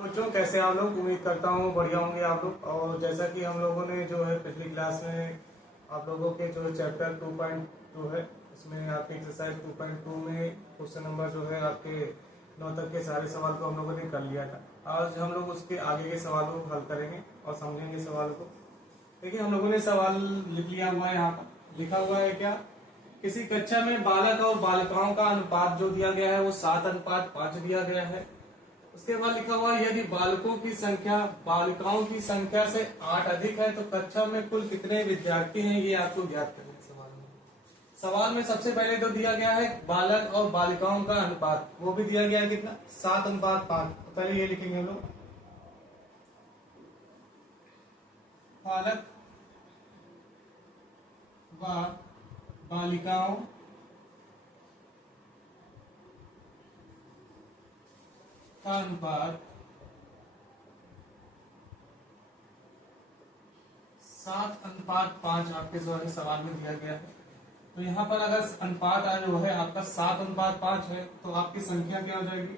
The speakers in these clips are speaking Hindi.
बच्चों कैसे आप लोग। उम्मीद करता हूँ बढ़िया होंगे आप लोग। और जैसा कि हम लोगों ने जो है पिछली क्लास में आप लोगों के जो चैप्टर 2.2 है उसमें आपके एक्सरसाइज 2.2 में क्वेश्चन नंबर जो है आपके 9 तक के सारे सवाल को हम लोगों ने कर लिया था। आज हम लोग उसके आगे के सवालों को हल करेंगे और समझेंगे सवाल को। देखिए हम लोगों ने सवाल लिख लिया हुआ है। यहाँ पर लिखा हुआ है क्या, किसी कक्षा में बालक और बालिकाओं का अनुपात जो दिया गया है वो 7:5 दिया गया है। उसके बाद लिखा हुआ है यदि बालकों की संख्या बालिकाओं की संख्या से 8 अधिक है तो कक्षा में कुल कितने विद्यार्थी हैं, ये आपको ज्ञात करना है। सवाल में सबसे पहले तो दिया गया है बालक और बालिकाओं का अनुपात, वो भी दिया गया है कितना, 7:5। तो पहले ये लिखेंगे हम लोग, बालक व बालिकाओं का अनुपात 7:5 आपके जो है सवाल में दिया गया है। तो यहाँ पर अगर अनुपात जो है आपका 7:5 है तो आपकी संख्या क्या हो जाएगी।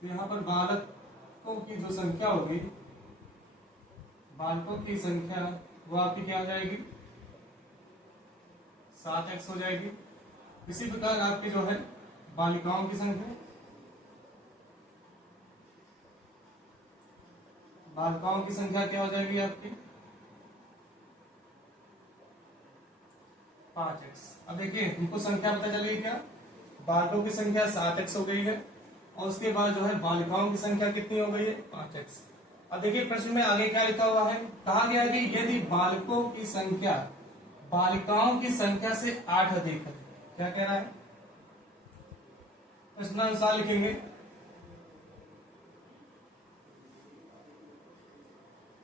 तो यहाँ पर बालकों की जो संख्या होगी, बालकों की संख्या वो आपकी क्या हो जाएगी, 7x हो जाएगी। इसी प्रकार आपकी जो है बालिकाओं की संख्या, बालिकाओं की संख्या क्या हो जाएगी आपकी 5x। अब देखिए हमको संख्या पता चल गई क्या, बालकों की संख्या 7x हो गई है और उसके बाद जो है बालिकाओं की संख्या कितनी हो गई है 5x। अब देखिए प्रश्न में आगे क्या लिखा हुआ है, कहा गया है कि यदि बालकों की संख्या बालिकाओं की संख्या से 8 अधिक है। क्या कह रहा है, प्रश्नानुसार लिखेंगे,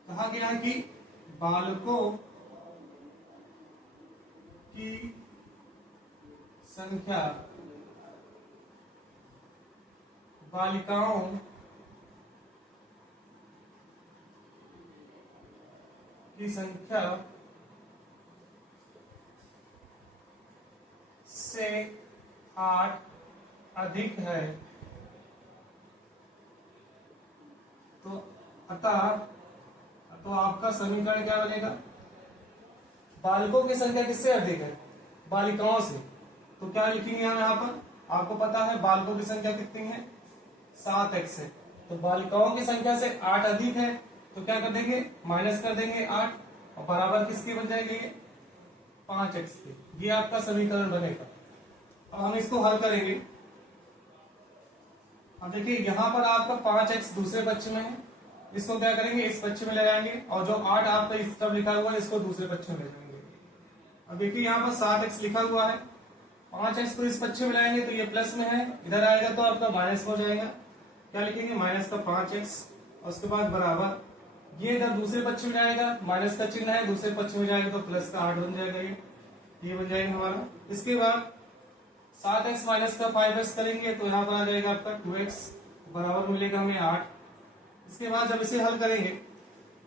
कहा गया है कि बालकों की संख्या बालिकाओं की संख्या से 8 अधिक है। तो अतः तो आपका समीकरण क्या बनेगा, बालकों की संख्या किससे अधिक है, बालिकाओं से। तो क्या लिखेंगे हम यहाँ पर, आपको पता है बालकों की संख्या कितनी है 7x है, तो बालिकाओं की संख्या से 8 अधिक है तो क्या कर देंगे, माइनस कर देंगे 8 और बराबर किसके बन जाएंगे 5x के। ये आपका समीकरण बनेगा। अब हम इसको हल करेंगे। अब देखिए यहाँ पर आपका 5x दूसरे पक्ष में है, इसको क्या करेंगे इस पक्ष में ले जाएंगे और जो 8 आपका इस तरफ लिखा हुआ है इसको दूसरे पक्ष में ले जाएंगे। अब देखिए यहाँ पर 7x लिखा हुआ है, 5x को इस पक्ष में लाएंगे तो ये प्लस में है, इधर आएगा तो आपका माइनस में हो जाएगा। क्या लिखेंगे, माइनस का 5x और उसके बाद बराबर ये इधर दूसरे पक्ष में जाएगा, माइनस का चिन्ह है दूसरे पक्ष में जाएगा तो प्लस का 8 बन जाएगा, ये बन जाएगा हमारा। इसके बाद 7x माइनस का 5x करेंगे तो यहाँ पर आ जाएगा आपका 2x बराबर मिलेगा हमें 8। इसके बाद जब इसे हल करेंगे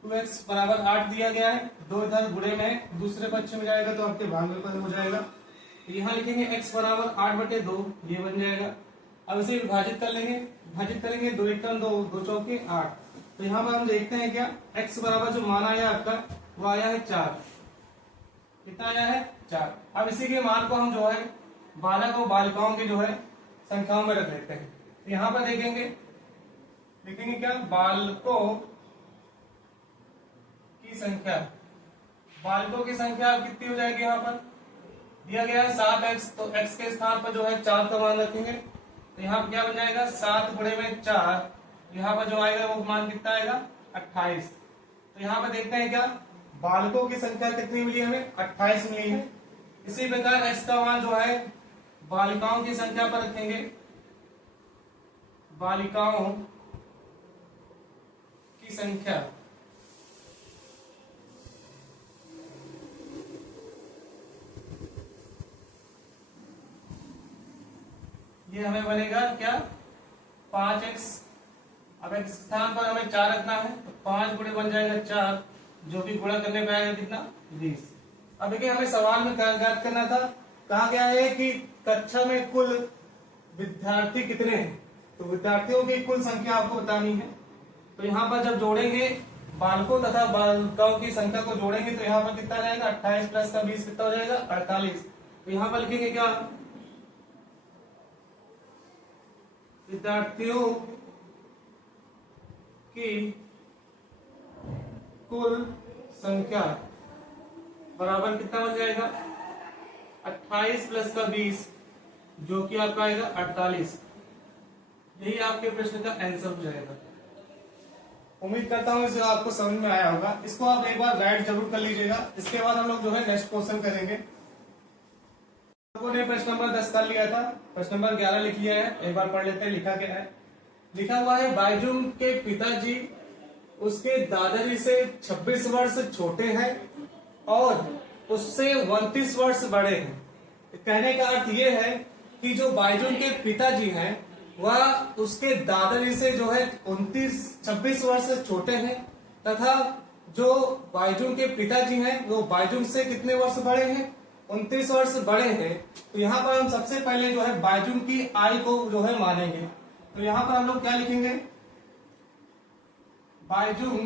2x बराबर 8 दिया गया है, 2 इधर गुणे में दूसरे पक्ष में जाएगा तो आपके भाग में हो जाएगा। तो यहाँ लिखेंगे x बराबर 8/2, ये बन जाएगा। अब इसे विभाजित कर लेंगे, विभाजित करेंगे 2 × 2 2 चौके 8। तो यहाँ पर हम देखते हैं क्या, x बराबर जो मान आया आपका वो आया है 4। कितना आया है 4। अब इसी के मान को हम जो है बालक और बालिकाओं की जो है संख्याओं में रख लेते हैं। तो यहाँ पर देखेंगे, लिखेंगे क्या, बालकों की संख्या, बालकों की संख्या कितनी हो जाएगी, यहाँ पर दिया गया है 7x, तो x के स्थान पर जो है 4 का मान रखेंगे तो यहाँ पर क्या बन जाएगा 7 गुणे में 4, यहाँ पर जो आएगा वो मान कितना आएगा 28। तो यहाँ पर देखते हैं क्या, बालकों की संख्या कितनी मिली हमें 28 मिली है। इसी प्रकार x का मान जो है बालिकाओं की संख्या पर रखेंगे, बालिकाओं की संख्या ये हमें बनेगा क्या 5x। अब x स्थान पर हमें 4 रखना है तो 5 गुणे बन जाएगा 4, जो कि गुणा करने पे आएगा कितना 20। अब देखिए हमें सवाल में ज्ञात करना था, कहा गया है कि कक्षा में कुल विद्यार्थी कितने हैं, तो विद्यार्थियों की कुल संख्या आपको बतानी है। तो यहाँ पर जब जोड़ेंगे बालकों तथा बालिकाओं की संख्या को जोड़ेंगे तो यहाँ पर कितना आ जाएगा, 28 प्लस का 20 कितना हो जाएगा, 48। तो यहाँ पर लिखेंगे क्या, विद्यार्थियों की कुल संख्या बराबर कितना बन जाएगा, 28 प्लस का 20 जो कि आपका आएगा 48। यही आपके प्रश्न का आंसर हो जाएगा। उम्मीद करता हूं इसे आपको समझ में आया होगा। इसको आप एक बार राइट जरूर कर लीजिएगा। इसके बाद हम लोग जो है नेक्स्ट क्वेश्चन करेंगे। लोगों ने प्रश्न नंबर 10 कर लिया था, प्रश्न नंबर 11 लिख लिया है। एक बार पढ़ लेते हैं लिखा क्या है। लिखा हुआ है, बाइजुम के पिताजी उसके दादाजी से 26 वर्ष छोटे हैं और उससे 29 वर्ष बड़े हैं। कहने का अर्थ यह है कि जो बाइजुम के पिताजी हैं वह उसके दादाजी से जो है 26 वर्ष छोटे हैं तथा जो बाइजुम के पिताजी हैं वो बाइजुम से कितने वर्ष बड़े हैं, 29 वर्ष बड़े हैं। तो यहाँ पर हम सबसे पहले जो है बाइजुम की आयु को जो है मानेंगे। तो यहाँ पर हम लोग क्या लिखेंगे, बाइजुम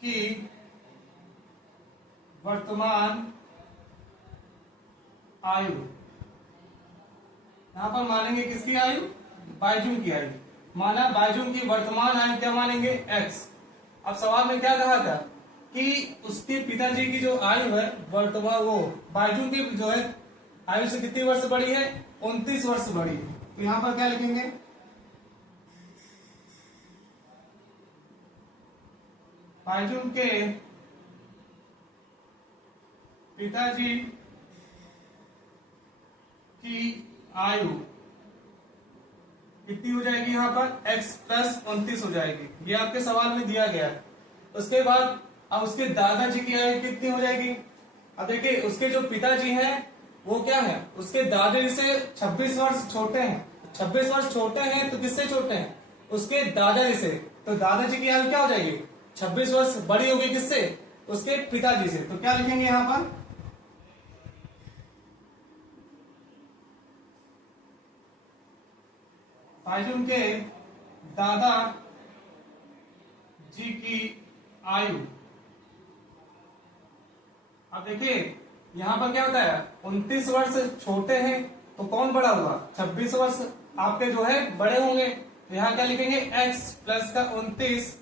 की वर्तमान आयु, यहां पर मानेंगे किसकी आयु, बाइजुम की आयु। माना बाइजुम की वर्तमान आयु क्या मानेंगे, x। अब सवाल में क्या कहा था कि उसके पिताजी की जो आयु है वर्तमान, वो बाइजुम की जो है आयु से कितनी वर्ष बड़ी है, 29 वर्ष बड़ी है। तो यहां पर क्या लिखेंगे, बाइजुम के पिताजी की आयु कितनी हो जाएगी, यहाँ पर x प्लस 29 हो जाएगी। ये आपके सवाल में दिया गया है। उसके बाद अब उसके दादाजी की आयु कितनी हो जाएगी। अब देखिए उसके जो पिताजी हैं वो क्या है, उसके दादाजी से 26 वर्ष छोटे हैं। 26 वर्ष छोटे हैं तो किससे छोटे हैं, उसके दादाजी से। तो दादाजी की आयु क्या हो जाएगी, 26 वर्ष बड़ी होगी किससे, उसके पिताजी से। तो क्या लिखेंगे यहाँ पर, बाइजुम के दादा जी की आयु। अब देखिए यहां पर क्या होता है, 29 वर्ष छोटे हैं तो कौन बड़ा हुआ, 26 वर्ष आपके जो है बड़े होंगे। तो यहां क्या लिखेंगे, x प्लस का 29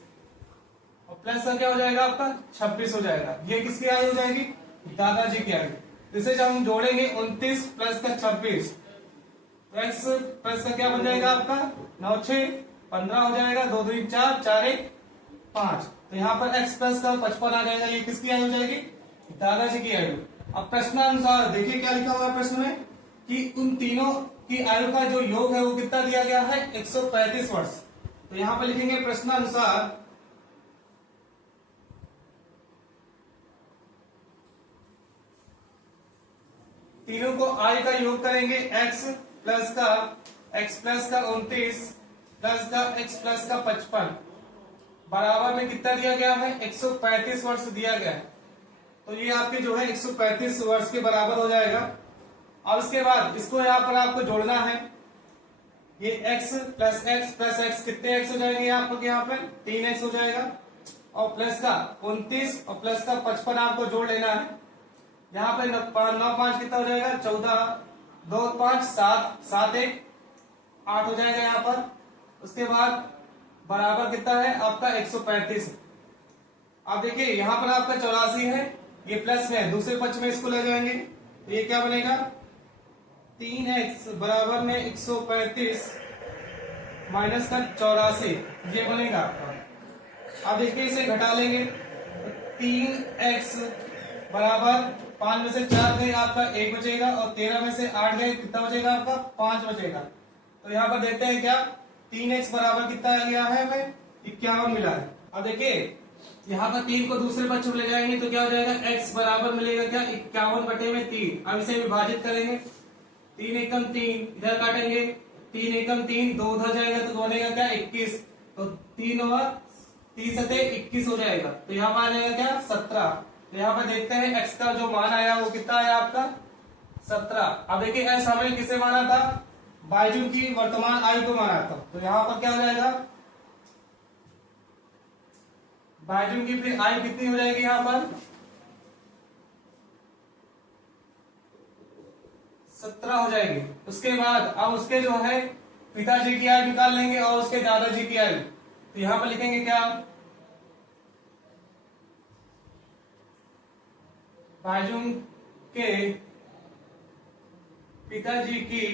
और प्लस का क्या हो जाएगा आपका 26 हो जाएगा। ये किसकी आयु हो जाएगी, दादाजी की आयु। इसे जब हम जोड़ेंगे 29 प्लस का 26 तो x प्लस का क्या बन जाएगा आपका 9 6 15 हो जाएगा, 2 2 4 4 1 5। तो यहाँ पर x प्लस का 55 आ जाएगा। ये किसकी आयु हो जाएगी, दादाजी की आयु। अब प्रश्नानुसार देखिए क्या लिखा हुआ है प्रश्न में कि उन तीनों की आयु का जो योग है वो कितना दिया गया है, 135 वर्ष। तो यहाँ पर लिखेंगे प्रश्नानुसार तीनों को आयु का योग करेंगे, x प्लस का 29 प्लस का x प्लस का 55 बराबर में कितना दिया गया है, 135 वर्ष दिया गया है। तो ये आपके जो है 135 वर्ष के बराबर हो जाएगा। अब इसके बाद इसको यहाँ पर आपको जोड़ना है, ये x प्लस x कितने x हो जाएंगे आपको, यहाँ पर 3x हो जाएगा और प्लस का 29 और प्लस का 55 आपको जोड़ लेना है। यहाँ पे 9 5 कितना हो जाएगा, 14 2 5 7 7 1 8 हो जाएगा यहाँ पर। उसके बाद बराबर कितना है आपका 135। अब देखिए यहाँ पर आपका 84 है, ये प्लस में है, दूसरे पक्ष में इसको ले जाएंगे तो ये क्या बनेगा, 3x बराबर में 135 माइनस का 84 ये बनेगा आपका। अब देखिए इसे घटा लेंगे तो 3x बराबर 5 में से 4 गए आपका 1 बचेगा और 13 में से 8 गए कितना बचेगा आपका 5 बचेगा। तो यहाँ पर देखते हैं क्या, 3x बराबर कितना आ गया है हमें 51 मिला है। अब देखिए यहाँ पर 3 को दूसरे पक्ष में ले जाएंगे तो क्या हो जाएगा, x बराबर मिलेगा क्या 51 बटे में 3। अब इसे विभाजित करेंगे, 3 एकम 3 इधर काटेंगे, 3 एकम 3 2 उधर जाएगा तो बनेगा क्या 21। तो 3 और 3 सते 21 हो जाएगा। तो यहाँ पर आ जाएगा क्या 17। तो यहाँ पर देखते हैं x का जो मान आया वो कितना आया आपका 17। अब देखिए x हमने किसे माना था, बायजून की वर्तमान आयु को माना था, तो यहाँ पर क्या हो जाएगा, बायजून की फिर आयु कितनी हो जाएगी यहाँ पर 17 हो जाएगी। उसके बाद अब उसके जो है पिताजी की आयु निकाल लेंगे और उसके दादाजी की आयु, तो यहां पर लिखेंगे क्या, बायजून के पिताजी की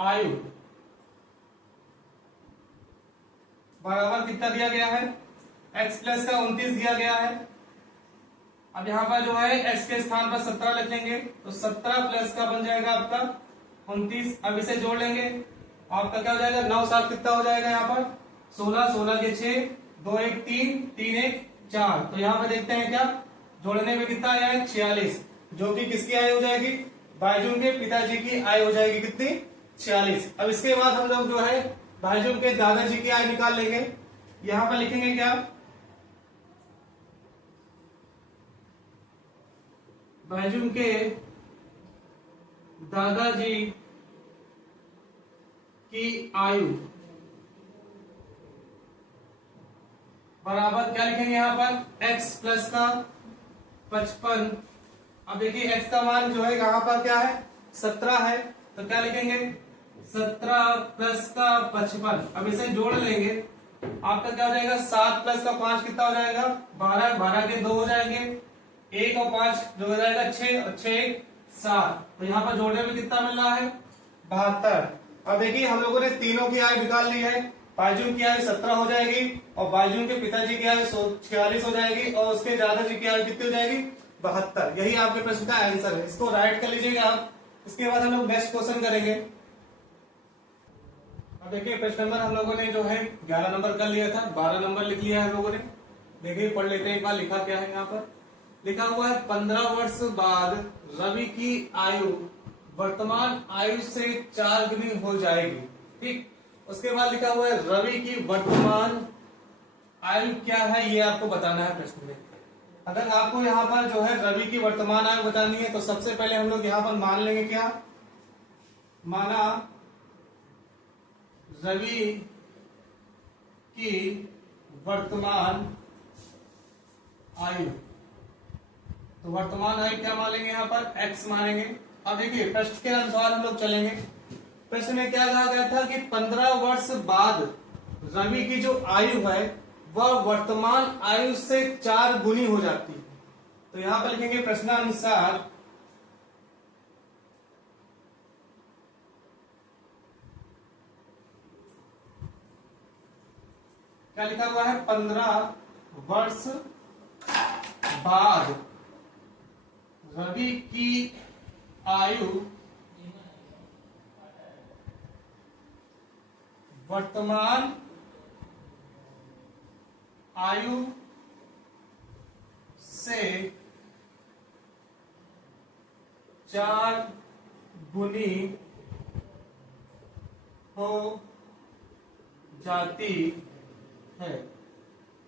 आयु बराबर कितना दिया गया है, x प्लस का 29 दिया गया है। अब यहाँ पर जो है x के स्थान पर 17 लिख लेंगे, तो 17 प्लस का बन जाएगा आपका 29। अब इसे जोड़ लेंगे, आपका क्या हो जाएगा, 9 7 कितना हो जाएगा यहाँ पर 16, 16 के 6, 2 1 3, 3 1 4। तो यहाँ पर देखते हैं क्या जोड़ने में कितना आया है 46, जो कि किसकी आय हो जाएगी, बायजून के पिताजी की आय हो जाएगी कितनी 46। अब इसके बाद हम लोग जो है बायजून के दादाजी की आय निकाल लेंगे। यहां पर लिखेंगे क्या, बायजून के दादाजी की आयु बराबर क्या लिखेंगे यहाँ पर x प्लस का 55। अब देखिए x का मान जो है यहाँ पर क्या है 17 है, तो क्या लिखेंगे 17 प्लस का 55। अब इसे जोड़ लेंगे, आपका क्या हो जाएगा 7 प्लस का 5 कितना हो जाएगा 12, 12 के 2 हो जाएंगे, 1 और 5 जो हो जाएगा 6 और 6 7। तो यहाँ पर जोड़ने में कितना मिल रहा है 72। अब देखिए हम लोगों ने तीनों की आय निकाल ली है, बायजून की आय 17 हो जाएगी और बायजून के पिताजी की आय 46 हो जाएगी और उसके दादाजी की आय कितनी हो जाएगी 72। यही आपके प्रश्न का आंसर है, इसको राइट कर लीजिएगा आप। इसके बाद हम लोग नेक्स्ट क्वेश्चन करेंगे। अब देखिए प्रश्न नंबर हम लोगों ने जो है 11 नंबर कर लिया था, 12 नंबर लिख लिया है हम लोगों ने। देखिए पढ़ लेते हैं एक बार लिखा क्या है। यहाँ पर लिखा हुआ है 15 वर्ष बाद रवि की आयु वर्तमान आयु से 4 गुनी हो जाएगी। ठीक, उसके बाद लिखा हुआ है रवि की वर्तमान आयु क्या है, ये आपको बताना है प्रश्न में। अगर आपको यहाँ पर जो है रवि की वर्तमान आयु बतानी है तो सबसे पहले हम लोग यहाँ पर मान लेंगे क्या, माना रवि की वर्तमान आयु, तो वर्तमान आयु क्या मानेंगे यहाँ पर x मानेंगे। अब देखिए प्रश्न के अनुसार हम लोग चलेंगे। प्रश्न में क्या कहा गया था कि 15 वर्ष बाद रवि की जो आयु है वह वर्तमान आयु से 4 गुनी हो जाती है। तो यहां पर लिखेंगे प्रश्नानुसार क्या लिखा हुआ है 15 वर्ष बाद रवि की आयु वर्तमान आयु से 4 गुनी हो जाती है।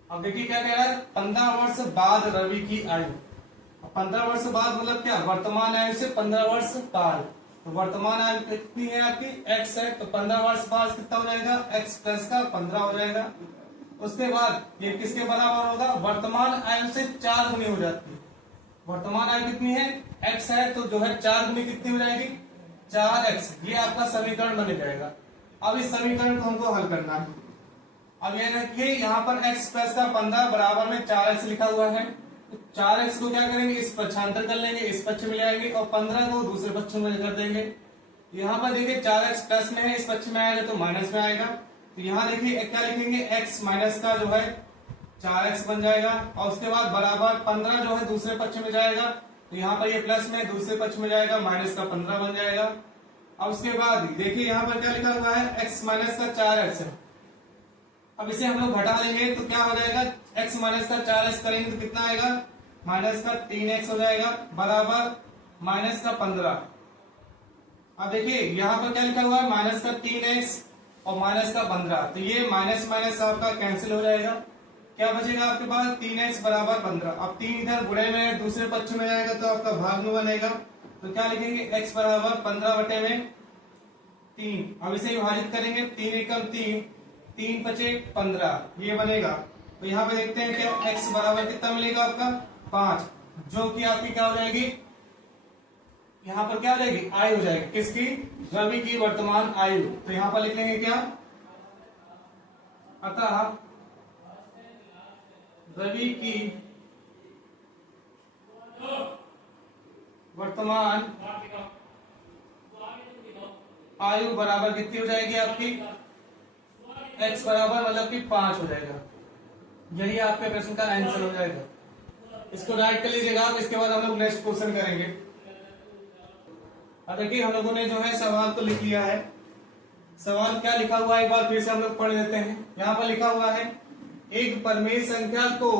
अब देखिए क्या कह रहा है 15 वर्ष बाद रवि की आयु। 15 वर्ष बाद मतलब क्या, वर्तमान आयु से 15 वर्ष बाद। तो वर्तमान आयु कितनी है आपकी x है, तो 15 वर्ष बाद कितना हो जाएगा x प्लस का 15 हो जाएगा। उसके बाद ये किसके बराबर होगा, वर्तमान आयु से 4 गुनी हो जाती है। वर्तमान आयु कितनी है x है, तो जो है 4 गुनी कितनी हो जाएगी 4x। ये आपका समीकरण बन जाएगा। अब इस समीकरण को हमको हल करना है। अब ये देखिए यहाँ पर x प्लस का 15 बराबर में 4x लिखा हुआ है, तो 4x को क्या करेंगे इस पक्षांतर कर लेंगे, इस पक्ष में ले आएंगे और 15 को दूसरे पक्ष में कर देंगे। यहाँ पर देखिए 4x प्लस में है, इस पक्ष में आएगा तो माइनस में आएगा। तो यहाँ देखिए क्या लिखेंगे x माइनस का जो है 4x बन जाएगा और उसके बाद बराबर 15 जो है दूसरे पक्ष में जाएगा, तो यहाँ पर ये प्लस में दूसरे पक्ष में जाएगा माइनस का 15 बन जाएगा। अब उसके बाद देखिए यहाँ पर क्या लिखा हुआ है x माइनस का 4x है। अब इसे हम लोग घटा लेंगे तो क्या हो जाएगा x माइनस का 4x करेंगे तो कितना आएगा माइनस का 3x हो जाएगा बराबर माइनस का 15। अब देखिए यहाँ पर क्या लिखा हुआ है माइनस का 3x और माइनस का 15, तो ये माइनस माइनस आपका कैंसिल हो जाएगा। क्या बचेगा आपके पास 3x बराबर 15। अब 3 इधर गुणे में दूसरे पक्ष में जाएगा तो आपका भाग में बनेगा, तो क्या लिखेंगे x बराबर 15 बटे में 3। अब इसे विभाजित करेंगे, 3 एकम 3, 3 पचे 15 ये बनेगा। तो यहाँ पे देखते हैं क्या x बराबर कितना मिलेगा आपका 5, जो कि आपकी क्या हो जाएगी, यहाँ पर क्या हो जाएगी आयु हो जाएगी, किसकी, रवि की वर्तमान आयु। तो यहाँ पर लिख लेंगे क्या, अतः रवि की वर्तमान आयु बराबर कितनी हो जाएगी आपकी, x बराबर मतलब कि 5 हो जाएगा। यही आपके प्रश्न का आंसर हो जाएगा। इसको राइट कर लीजिएगा आप, इसके बाद हम लोग नेक्स्ट क्वेश्चन करेंगे। अब देखिए हम लोगों ने जो है सवाल तो लिख लिया है। सवाल क्या लिखा हुआ है एक बार फिर से हम लोग पढ़ लेते हैं। यहाँ पर लिखा हुआ है एक परमेय संख्या को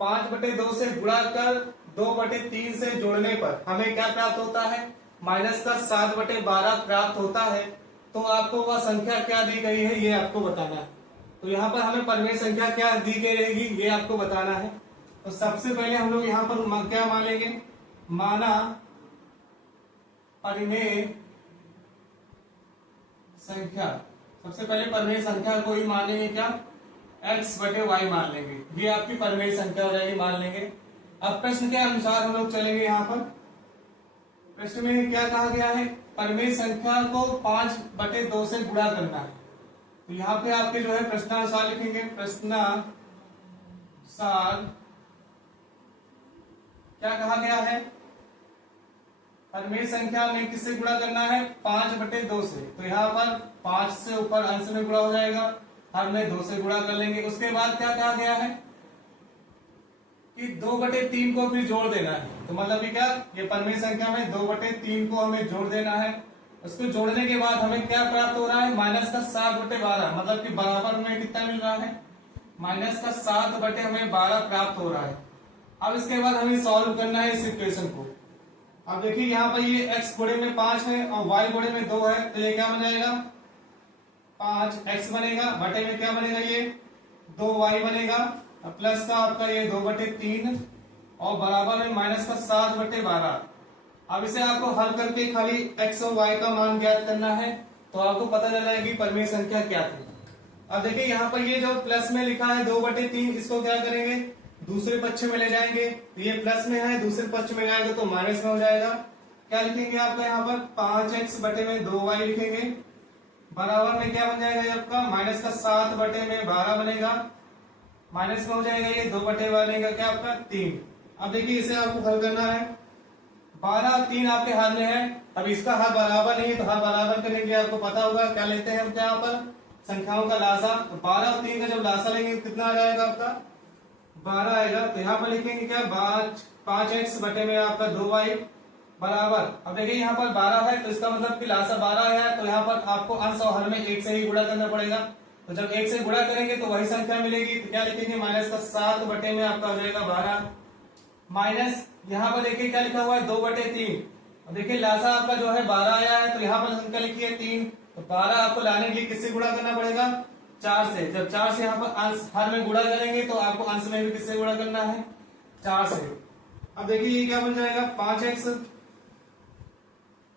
5/2 से गुणा कर 2/3 से जोड़ने पर हमें क्या प्राप्त होता है, माइनस का 7/12 प्राप्त होता है। तो आपको वह संख्या क्या दी गई है ये आपको बताना है। तो यहाँ पर हमें परमेय संख्या क्या दी गई रहेगी ये आपको बताना है। तो सबसे पहले हम लोग यहाँ पर क्या मान लेंगे, माना परिमेय संख्या, सबसे पहले परिमेय संख्या को ही मानेंगे क्या, x/y मान लेंगे, ये आपकी परिमेय संख्या हो जाएगी, मान लेंगे। अब प्रश्न के अनुसार हम लोग चलेंगे। यहाँ पर प्रश्न में क्या कहा गया है, परिमेय संख्या को 5/2 से गुणा करना है। तो यहाँ पे आपके जो है प्रश्नानुसार लिखेंगे, प्रश्नानुसार क्या कहा गया है, परिमेय संख्या में किससे गुणा करना है, 5/2 से। तो यहाँ पर 5 से ऊपर अंश में गुणा हो जाएगा, हर में 2 से गुणा कर लेंगे। उसके बाद क्या कहा गया है कि 2/3 को फिर जोड़ देना है। तो मतलब क्या, ये परिमेय संख्या में 2/3 को हमें जोड़ देना है। उसको जोड़ने के बाद हमें क्या प्राप्त हो रहा है, माइनस का 7/12, मतलब कि बराबर हमें कितना मिल रहा है, माइनस का 7/12 प्राप्त हो रहा है। अब इसके बाद हमें सॉल्व करना है इस इक्वेशन को। अब देखिए यहाँ पर ये x गुणे में 5 है और y गुणे में 2 है, तो ये क्या बन जाएगा, 5x बनेगा, बटे में क्या बनेगा, ये 2y बनेगा, प्लस का आपका ये 2/3 और बराबर में माइनस का 7/12। अब इसे आपको हल करके खाली x और y का मान ज्ञात करना है, तो आपको पता चल जाएगी परिमेय संख्या क्या थी। अब देखिए यहाँ पर ये जो प्लस में लिखा है 2/3, इसको क्या करेंगे, दूसरे पक्ष में ले जाएंगे। तो ये प्लस में है, दूसरे पक्ष में जाएगा तो माइनस में हो जाएगा। क्या लिखेंगे आपका यहाँ पर 5x बटे में 2y लिखेंगे, बराबर में क्या बन जाएगा ये आपका, माइनस का 7/12 बनेगा, माइनस में हो जाएगा ये 2/12 बनेगा क्या आपका 3। अब देखिए इसे आपको हल करना है, 12 3 आपके हाथ में है। अब इसका हल बराबर नहीं है तो हल बराबर करेंगे, आपको पता होगा क्या लेते हैं हम यहाँ पर, संख्याओं का लासा। तो 12 और 3 का जब लासा लेंगे कितना आ जाएगा आपका, 12 आएगा। तो यहाँ पर लिखेंगे क्या, 5x बटे में आपका 2y बराबर। अब देखिए यहाँ पर 12 है तो इसका मतलब कि लासा 12 है, तो यहाँ पर आपको अंश और हर में 1 से ही गुणा करना पड़ेगा। तो जब 1 से गुणा करेंगे तो वही संख्या मिलेगी। तो क्या लिखेंगे, माइनस का 7 बटे में आपका हो जाएगा 12, माइनस यहाँ पर देखिए क्या लिखा हुआ है 2/3। अब देखिए लासा आपका जो है 12 आया है, तो यहाँ पर संख्या लिखी है 3। तो 12 आपको लाने के लिए किससे गुणा करना पड़ेगा, 4 से। जब 4 से यहाँ पर अंश हर में गुणा करेंगे तो आपको अंश में भी किससे गुणा करना है, 4 से। अब देखिए ये क्या बन जाएगा, 5x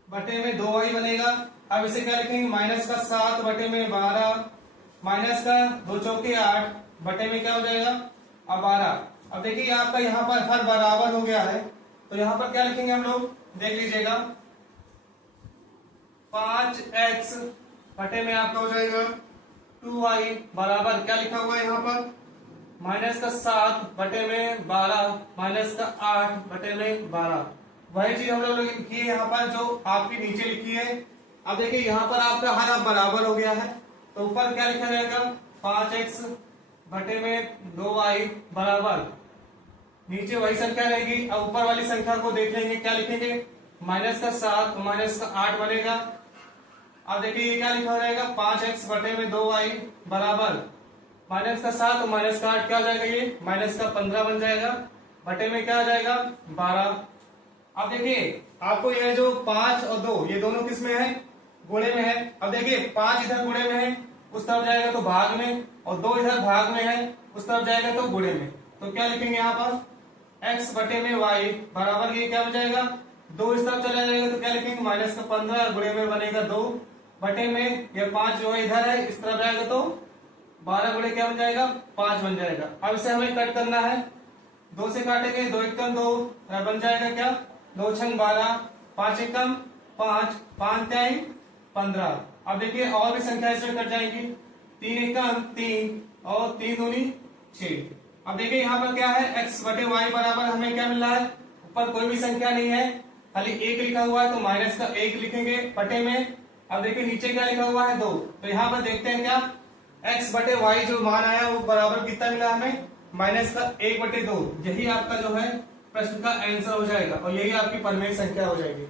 बटे में 2y बनेगा। अब इसे क्या लिखेंगे, माइनस का 7 बटे में 12, माइनस का 2 चौके 8 बटे में क्या हो जाएगा, अब 12। अब देखिए आपका यहाँ पर हर बराबर हो गया है, तो यहाँ पर क्या लिखेंगे हम लोग, देख लीजिएगा, 5x बटे में आपका हो जाएगा 2y बराबर क्या लिखा हुआ है यहाँ पर, माइनस का 7 बटे में 12, माइनस का 8 बटे में 12। वही चीज हम लोग लिखी है यहाँ पर जो आपकी नीचे लिखी है। अब देखिए यहाँ पर आपका हर बराबर हो गया है, तो ऊपर क्या लिखा जाएगा, 5x बटे में 2y बराबर, नीचे वही संख्या रहेगी। अब ऊपर वाली संख्या को देख लेंगे, क्या लिखेंगे, माइनस का 7 माइनस का 8 बनेगा। अब देखिए ये क्या लिखा हो जाएगा, 5x बटे में 2y बराबर, माइनस का 7 और माइनस का 8 क्या हो जाएगा, ये माइनस का 15 बन जाएगा, बटे में क्या आ जाएगा 12। अब देखिए आपको ये जो 5 और 2 ये दोनों किस में है, गुणे में है। अब देखिए 5 इधर गुणे में है, उस तरफ जाएगा तो भाग में, और 2 इधर भाग में है, उस तरफ जाएगा तो गुणे में। तो क्या लिखेंगे यहाँ पर, x बटे में y बराबर ये क्या हो जाएगा 2 इस तरफ चला जाएगा तो क्या लिखेंगे माइनस का 15 और गुणे में बनेगा 2 बटे में ये 5 जो है इधर है इस तरफ जाएगा तो 12 गुणे क्या बन जाएगा 5 बन जाएगा। अब इसे हमें कट करना है, 2 से काटेंगे 2 एकम 2 बन जाएगा क्या 2 छंग 12 5 एकम 5 5 त्याई 15। अब देखिए और भी संख्या इसमें कट जाएंगी 3 एकम 3 और 3 दूनी 6। अब देखिए यहाँ पर क्या है x बटे वाई बराबर हमें क्या मिल रहा है, ऊपर कोई भी संख्या नहीं है खाली 1 लिखा हुआ है तो माइनस का 1 लिखेंगे बटे में। अब देखिए नीचे क्या लिखा हुआ है 2, तो यहाँ पर देखते हैं क्या x बटे वाई जो मान आया वो बराबर कितना मिला हमें माइनस का 1 बटे 2। यही आपका जो है प्रश्न का आंसर हो जाएगा और यही आपकी परमेय संख्या हो जाएगी।